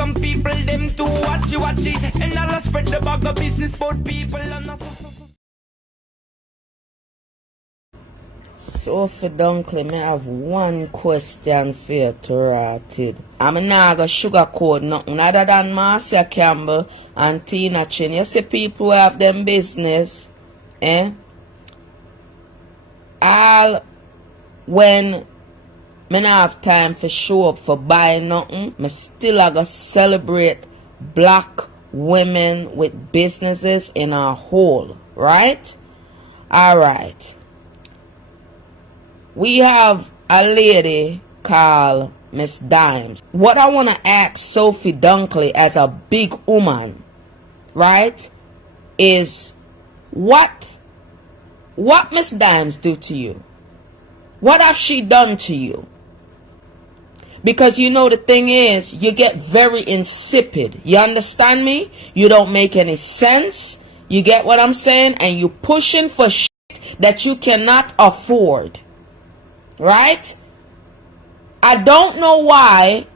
some people them too watchy, and I'll spread the bag of business about people and Sophie Dunkley, me have one question for you to write it. I'm not going to sugarcoat nothing other than Marcia, Campbell and Tina Chin. You see people who have them business, all when me not have time for show up for buy nothing, me still I go celebrate black women with businesses in a whole, right? Alright. We have a lady called Miss Dimes. What I want to ask Sophie Dunkley as a big woman, right, is what Miss Dimes do to you? What have she done to you? Because you know the thing is, you get very insipid. You understand me? You don't make any sense. You get what I'm saying? And you pushing for shit that you cannot afford. Right? I don't know why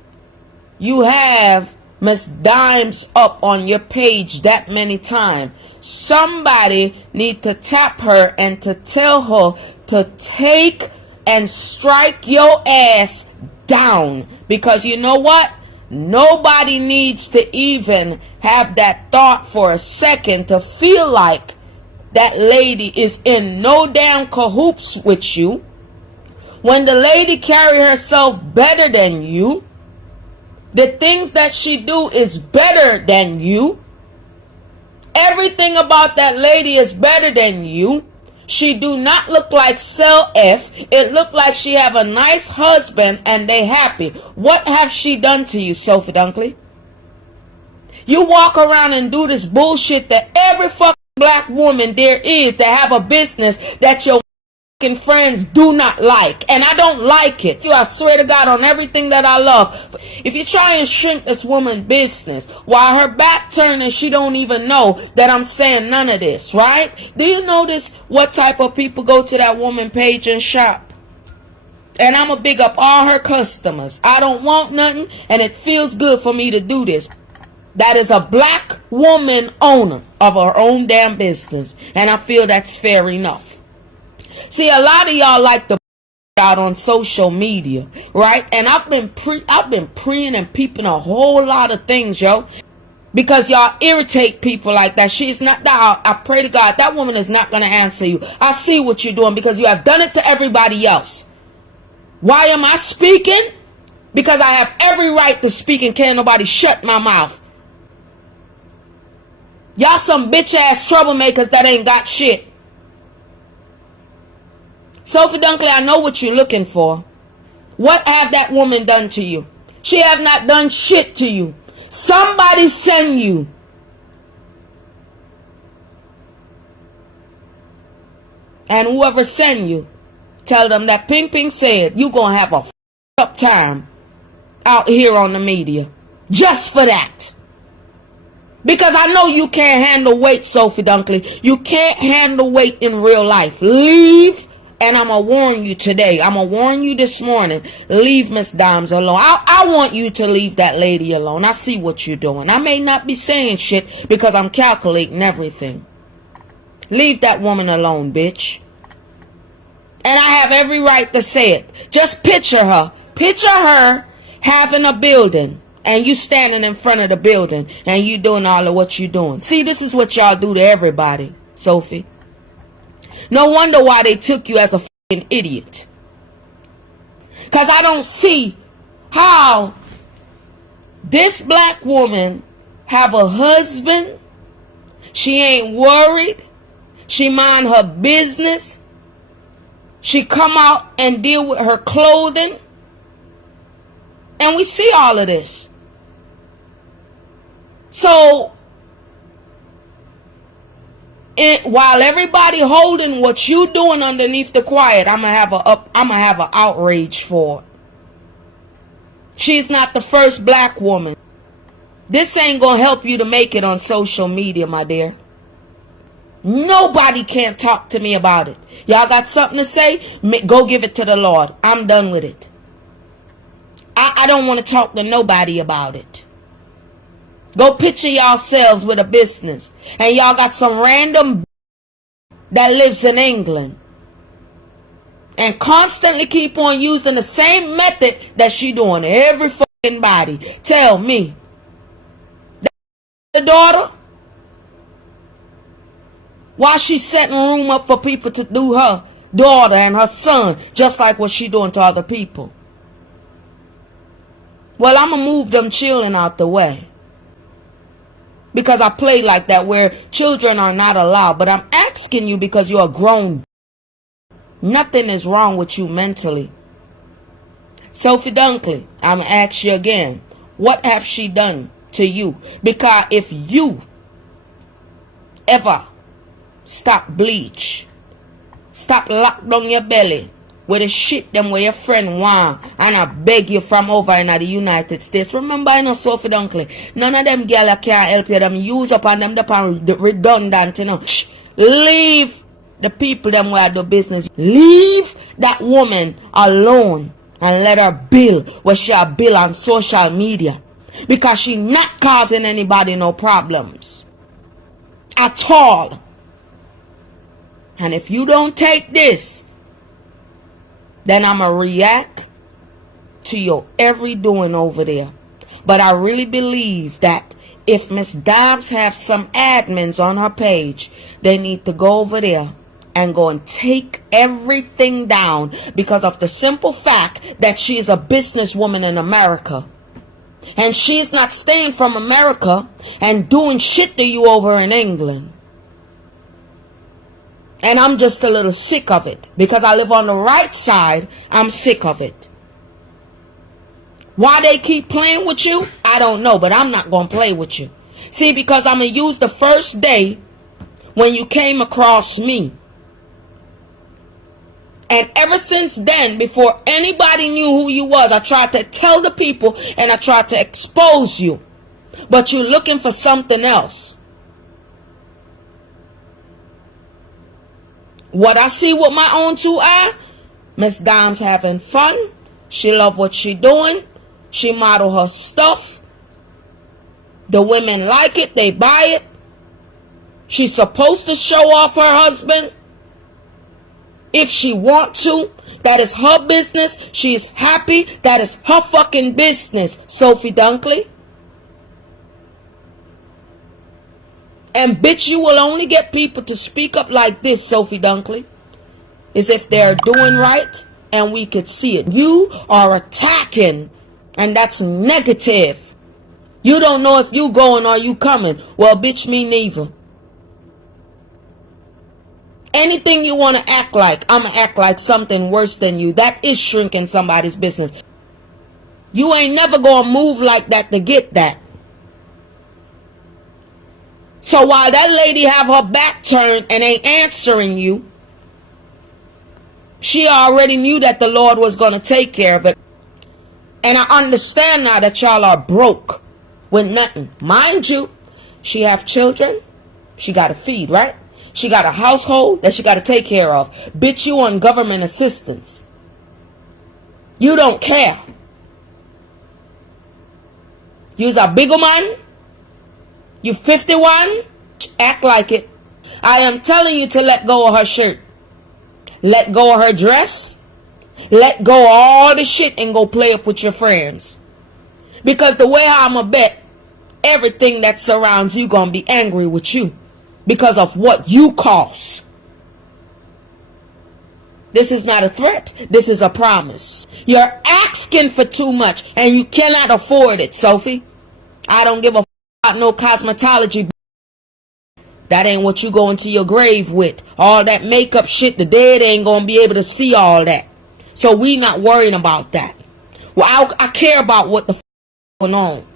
you have Miss Dimes up on your page that many times. Somebody need to tap her and to tell her to take and strike your ass down. Because you know what? Nobody needs to even have that thought for a second to feel like that lady is in no damn cahoots with you. When the lady carry herself better than you, the things that she do is better than you. Everything about that lady is better than you. She do not look like sell F. It look like she have a nice husband and they happy. What have she done to you, Sophie Dunkley? You walk around and do this bullshit that every fucking black woman there is that have a business that your friends do not like, and I don't like it. I swear to God on everything that I love, if you try and shrink this woman's business while her back turning, she don't even know that I'm saying none of this, right? Do you notice what type of people go to that woman page and shop? And I'm gonna big up all her customers. I don't want nothing, and it feels good for me to do this. That is a black woman owner of her own damn business, and I feel that's fair enough. See, a lot of y'all like to out on social media, right? And I've been preying and peeping a whole lot of things, yo, because y'all irritate people like that. She's not that. I pray to God that woman is not gonna answer you. I see what you're doing because you have done it to everybody else. Why am I speaking? Because I have every right to speak and can't nobody shut my mouth. Y'all some bitch ass troublemakers that ain't got shit. Sophie Dunkley, I know what you're looking for. What have that woman done to you? She have not done shit to you. Somebody send you. And whoever send you, tell them that Ping Ping said you gonna have a up time out here on the media. Just for that. Because I know you can't handle weight, Sophie Dunkley. You can't handle weight in real life. Leave. And I'm going to warn you today. I'm going to warn you this morning. Leave Miss Dimes alone. I want you to leave that lady alone. I see what you're doing. I may not be saying shit because I'm calculating everything. Leave that woman alone, bitch. And I have every right to say it. Just picture her. Picture her having a building. And you standing in front of the building. And you doing all of what you're doing. See, this is what y'all do to everybody, Sophie. No wonder why they took you as a fucking idiot. Because I don't see how this black woman have a husband. She ain't worried. She mind her business. She come out and deal with her clothing. And we see all of this. So while everybody holding what you doing underneath the quiet, I'm gonna have an outrage for it. She's not the first black woman. This ain't gonna help you to make it on social media, my dear. Nobody can't talk to me about it. Y'all got something to say? Go give it to the Lord. I'm done with it. I don't want to talk to nobody about it. Go picture yourselves with a business. And y'all got some random that lives in England. And constantly keep on using the same method that she doing every fucking body. Tell me. The daughter? Why she setting room up for people to do her daughter and her son just like what she doing to other people? Well, I'm going to move them children out the way. Because I play like that where children are not allowed. But I'm asking you because you're a grown. Nothing is wrong with you mentally. Sophie Dunkley, I'm going to ask you again. What have she done to you? Because if you ever stop bleach, stop lock down your belly with the shit them where your friend want, and I beg you from over in the United States. Remember, I know Sophie Dunkley. None of them girl can't help you. Them use up on them the redundant, you know. Shh. Leave the people them where do business. Leave that woman alone and let her bill what she bill on social media. Because she not causing anybody no problems. At all. And if you don't take this, then I'm going to react to your every doing over there. But I really believe that if Miss Dobbs have some admins on her page, they need to go over there and go and take everything down because of the simple fact that she is a businesswoman in America. And she's not staying from America and doing shit to you over in England. And I'm just a little sick of it. Because I live on the right side, I'm sick of it. Why they keep playing with you, I don't know. But I'm not going to play with you. See, because I'm going to use the first day when you came across me. And ever since then, before anybody knew who you was, I tried to tell the people and I tried to expose you. But you're looking for something else. What I see with my own two eyes, Miss Dime's having fun. She love what she doing. She model her stuff. The women like it. They buy it. She's supposed to show off her husband. If she want to, that is her business. She is happy. That is her fucking business, Sophie Dunkley. And bitch, you will only get people to speak up like this, Sophie Dunkley, is if they're doing right and we could see it. You are attacking, and that's negative. You don't know if you going or you coming. Well, bitch, me neither. Anything you want to act like, I'm going to act like something worse than you. That is shrinking somebody's business. You ain't never going to move like that to get that. So while that lady have her back turned and ain't answering you, she already knew that the Lord was going to take care of it. And I understand now that y'all are broke with nothing. Mind you, she have children. She got to feed, right? She got a household that she got to take care of. Bitch, you on government assistance. You don't care. You's a big man. You 51. Act like it. I am telling you to let go of her shirt. Let go of her dress. Let go of all the shit and go play up with your friends. Because the way I'ma bet, everything that surrounds you gonna be angry with you. Because of what you cost. This is not a threat. This is a promise. You're asking for too much and you cannot afford it, Sophie. I don't give a f about no cosmetology. That ain't what you go into your grave with. All that makeup shit, the dead ain't gonna be able to see all that. So we not worrying about that. Well, I care about what the f going on.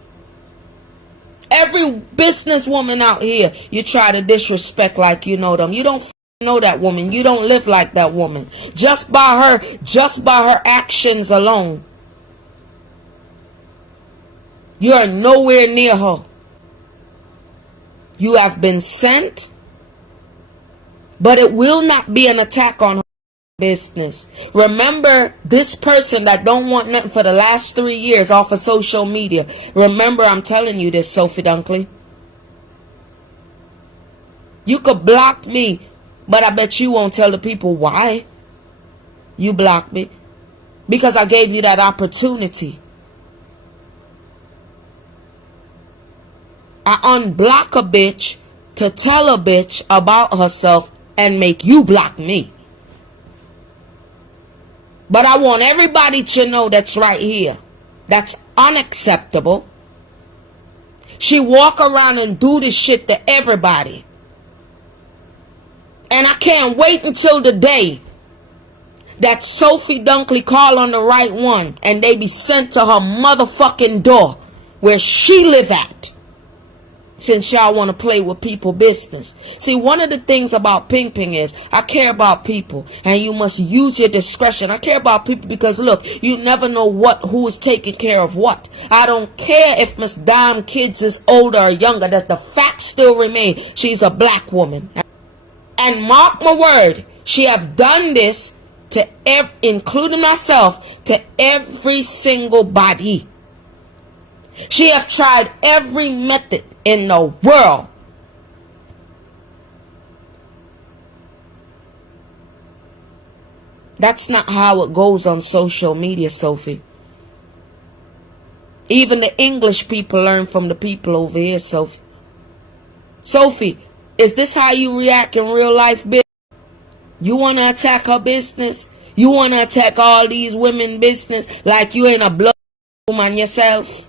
Every businesswoman out here, you try to disrespect like you know them. You don't know that woman. You don't live like that woman. Just by her actions alone. You're nowhere near her. You have been sent, but it will not be an attack on her. business. Remember this person that don't want nothing for the last 3 years off of social media. Remember, I'm telling you this, Sophie Dunkley. You could block me, but I bet you won't tell the people why you blocked me. Because I gave you that opportunity. I unblock a bitch to tell a bitch about herself and make you block me. But I want everybody to know that's right here. That's unacceptable. She walk around and do this shit to everybody. And I can't wait until the day that Sophie Dunkley call on the right one and they be sent to her motherfucking door where she live at. Since y'all want to play with people business. See, one of the things about Ping Ping is I care about people and you must use your discretion. I care about people because look, you never know who is taking care of what. I don't care if Miss Dime kids is older or younger. That the fact still remain. She's a black woman. And mark my word, she have done this to including myself, to every single body. She have tried every method in the world. That's not how it goes on social media, Sophie. Even the English people learn from the people over here, Sophie. Sophie, is this how you react in real life, bitch? You want to attack her business? You want to attack all these women business like you ain't a blood woman yourself?